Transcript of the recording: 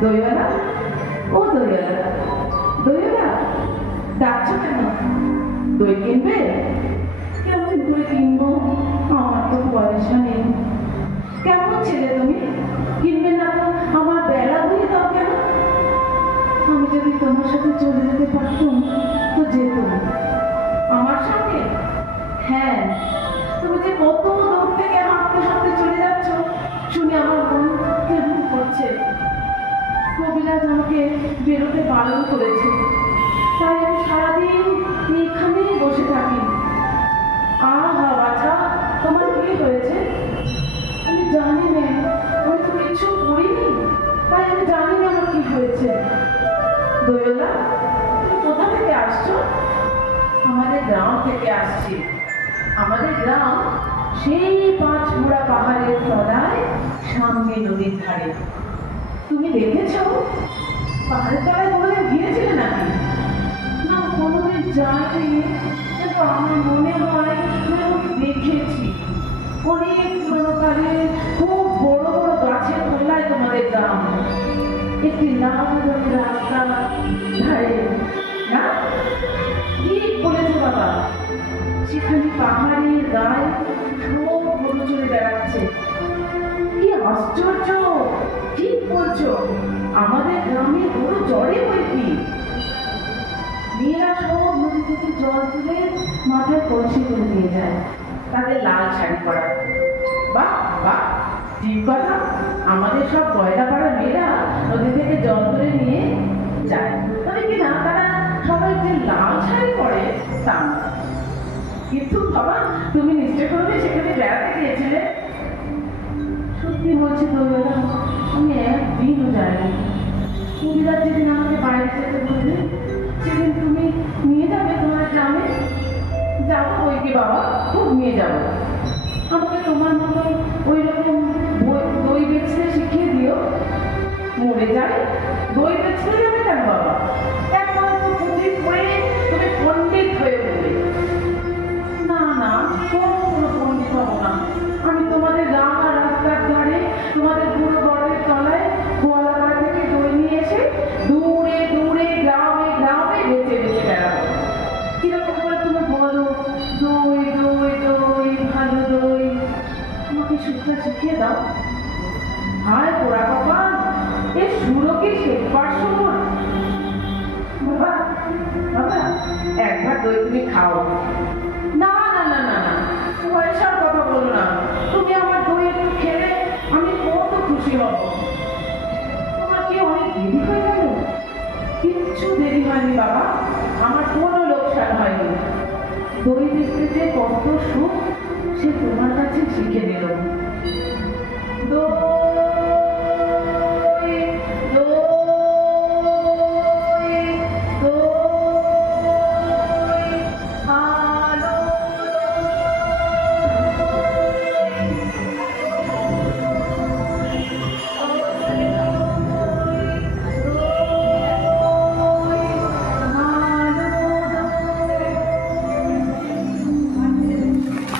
দইওয়ালা, ও দইওয়ালা, দইওয়ালা, ডাকছো কেন? দই কিনবে? কেমন করে কিনবো? আমার তো পয়সা নেই। কেমন ছেলে তুমি, কিনবে না তো আমার বেলা ধুয়ে দাও কেন? আমি যদি তোমার সাথে চলে যেতে পারতাম তো যেতাম। আমার সঙ্গে? হ্যাঁ, তুমি যে কত দূর থেকে হাঁটতে হাঁটতে চলে যাচ্ছ শুনে আমার মন কেমন করছে। কবিরাজ আমাকে বেরোতে বারণ করেছে, তাই আমি সারাদিন এখানেই বসে থাকি। আহা বাছা, তোমার কি হয়েছে? আমি জানি না, আমি তো কিছু করিনি, তাই আমি জানি না আমার কি হয়েছে। দোয়েলা, তুমি কোথা থেকে আসছো? আমাদের গ্রাম থেকে আসছি। আমাদের গ্রাম সেই পাঁচমোড়া পাহাড়ের তলায়, সামনে নদীর ধারে। তুমি দেখেছো? পাহাড়ের তলায় কোনোদিন গিয়েছিলে নাকি? না, কোনোদিন যাইনি, কিন্তু আমার মনে হয় আমি দেখেছি। অনেক পুরোনোকালে খুব বড় বড় গাছের তলায় তোমাদের গ্রাম, একটি লাল রঙের রাস্তা ধারে। না, ঠিক বলেছো বাবা, সেখানে পাহাড়ের গায়ে সব গরু চড়ে বেড়াচ্ছে। কি আশ্চর্য, ঠিক বলছো, আমাদের গ্রামে গরু চড়ে বইকি। মেয়েরা সব নদী থেকে জল তুলে মাথায় কলসি করে নিয়ে যায়, তাদের লাল শাড়ি পরা। বাহ বাহ, ঠিক কথা, আমাদের সব পয়লা পাড়া মেয়েরা নদী থেকে জল তুলে নিয়ে যায়, তবে কি না তারা সবাই যে লাল শাড়ি পরে তা না। কিন্তু বাবা, তুমি নিশ্চয় করে সেখানে বেড়াতে গিয়েছিলে? সত্যি বলছি দোয়েলা, আমি একদিনও যাইনি। কবিরাজ যেদিন আমাকে বাইরে যেতে বলবে সেদিন তুমি নিয়ে যাবে তোমার গ্রামে? যাবো বইকে বাবা, খুব নিয়ে যাবো। আমাকে তোমার মতো ওই রকম দই বেচতে শিখিয়ে দিও। মরে যাই, দই বেচতে যাবে কেন বাবা? একমাত্র পুঁথি পড়ে তুমি পণ্ডিত হয়ে উঠবে। না না, কোনো পণ্ডিত হবো না। আমি তোমাদের রাঙা রাস্তার ধারে, তোমাদের বুড়ো বড়ের তলায় গোয়ালাপাড়া থেকে দই নিয়ে এসে দূরে দূরে গ্রামে গ্রামে বেঁচে বেঁচে বেড়াবো। কিরকম করে তুমি বলো, দই দই দই, ভালো দই, আমাকে সুখটা শিখিয়ে দাও। হায় পোড়া কপাল, এর সুরও কি শেখবার সময়? বাবা বাবা, একবার দই তুমি খাও। না না না না না, পয়সার কথা বলো না। তুমি আমার দই একটু খেলে আমি কত খুশি হব। তোমার কি অনেক দেরি হয়ে গেল? কিচ্ছু দেরি হয়নি বাবা, আমার কোনো লোকসান হয়নি। দই দেখতে যে কত সুখ সে তোমার কাছে শিখে নিল।